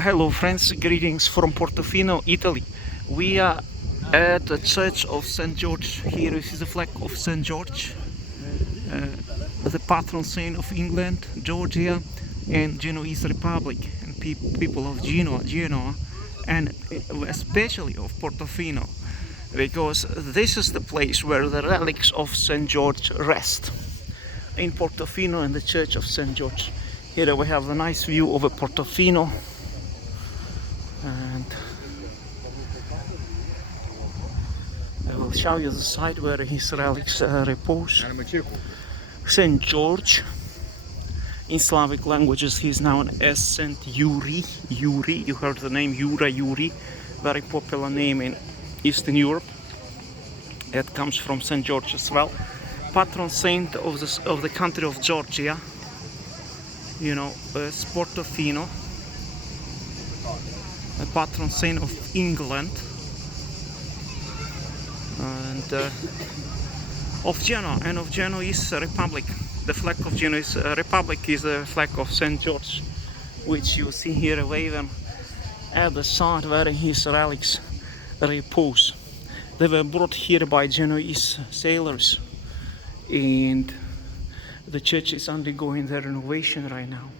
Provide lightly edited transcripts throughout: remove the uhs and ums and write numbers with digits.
Hello friends, greetings from Portofino, Italy. We are at the Church of St. George. Here is the flag of St. George, the patron saint of England, Georgia and Genoese Republic, and people of Genoa, and especially of Portofino, because this is the place where the relics of St. George rest, in Portofino and the Church of St. George. Here we have a nice view over Portofino, and I will show you the site where his relics repose. St. George, in Slavic languages he is known as Saint Yuri. Yuri, you heard the name Yuri, very popular name in Eastern Europe. It comes from St. George as well. Patron saint of the country of Georgia, you know, Portofino. A patron saint of England, and of Genoa, and of Genoese Republic. The flag of Genoese Republic is the flag of St. George, which you see here waving at the site where his relics repose. They were brought here by Genoese sailors, and the church is undergoing the renovation right now.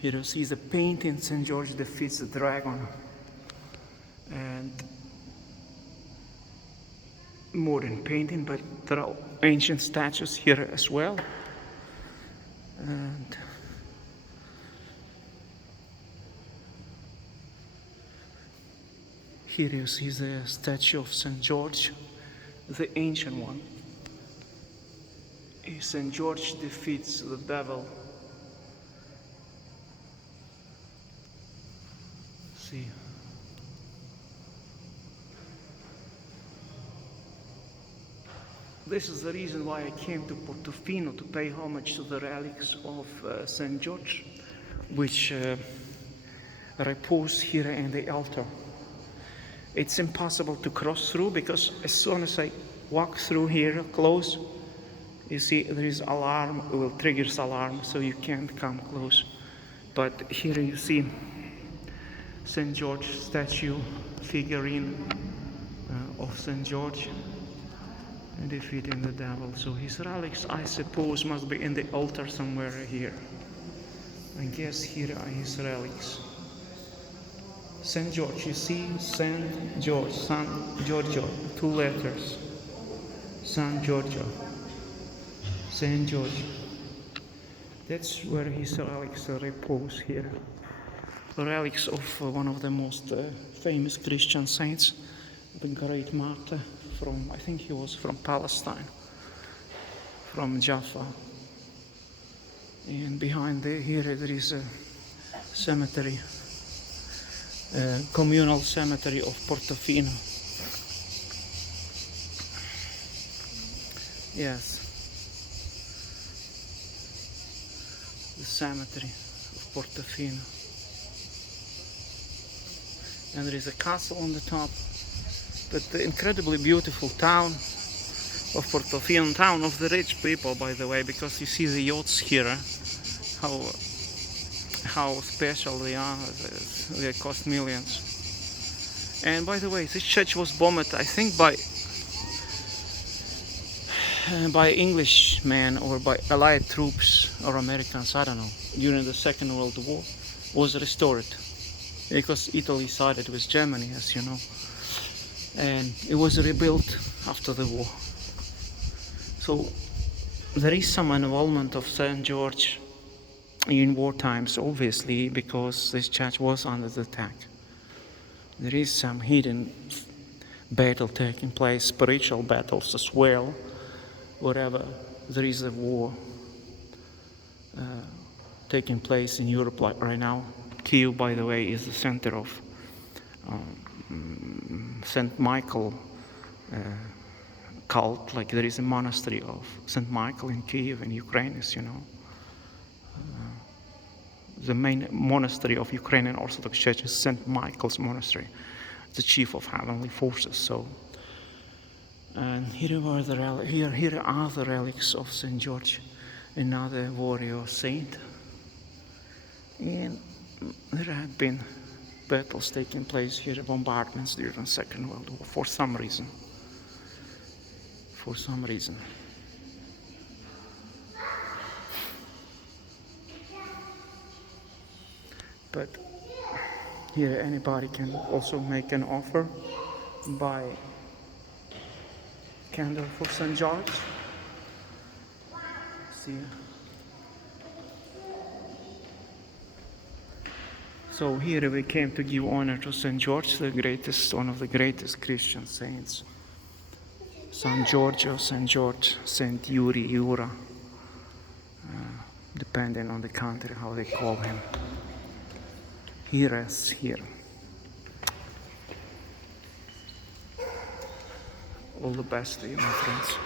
Here you see the painting St. George defeats the dragon, and modern painting, but there are ancient statues here as well. And here you see the statue of St. George, the ancient one. St. George defeats the devil. See. This is the reason why I came to Portofino, to pay homage to the relics of St. George, which repose here in the altar. It's impossible to cross through because as soon as I walk through here close, you see there is alarm, it will trigger alarm, so you can't come close. But here you see St. George statue, figurine of St. George defeating the devil. So his relics, I suppose, must be in the altar somewhere here. I guess here are his relics. St. George, you see, St. George, San Giorgio, 2 letters. San Giorgio, St. George. That's where his relics repose here. The relics of one of the most famous Christian saints, the great martyr from, I think he was from Palestine, from Jaffa. And behind here there is a cemetery, communal cemetery of Portofino. Yes, the cemetery of Portofino. And there is a castle on the top. But the incredibly beautiful town of Portofino, town of the rich people, by the way, because you see the yachts here, how special they are. They cost millions. And by the way, this church was bombed, I think, by Englishmen or by Allied troops or Americans, I don't know, during the Second World War. Was restored because Italy sided with Germany, as you know. And it was rebuilt after the war. So there is some involvement of St. George in war times, obviously, because this church was under the attack. There is some hidden battle taking place, spiritual battles as well, wherever there is a war taking place in Europe, like right now. Kyiv, by the way, is the center of St. Michael cult. Like there is a monastery of St. Michael in Kyiv in Ukraine, as you know. The main monastery of Ukrainian Orthodox Church is St. Michael's Monastery, the chief of heavenly forces. So, and here are the relics of St. George, another warrior saint. And there had been battles taking place here, bombardments during Second World War, for some reason. For some reason. But here anybody can also make an offer, buy candle for St. George. See. So here we came to give honor to St. George, the greatest, one of the greatest Christian saints. San Giorgio, St. George, St. Yuri, Yura, depending on the country how they call him. He rests here. All the best to you, my friends.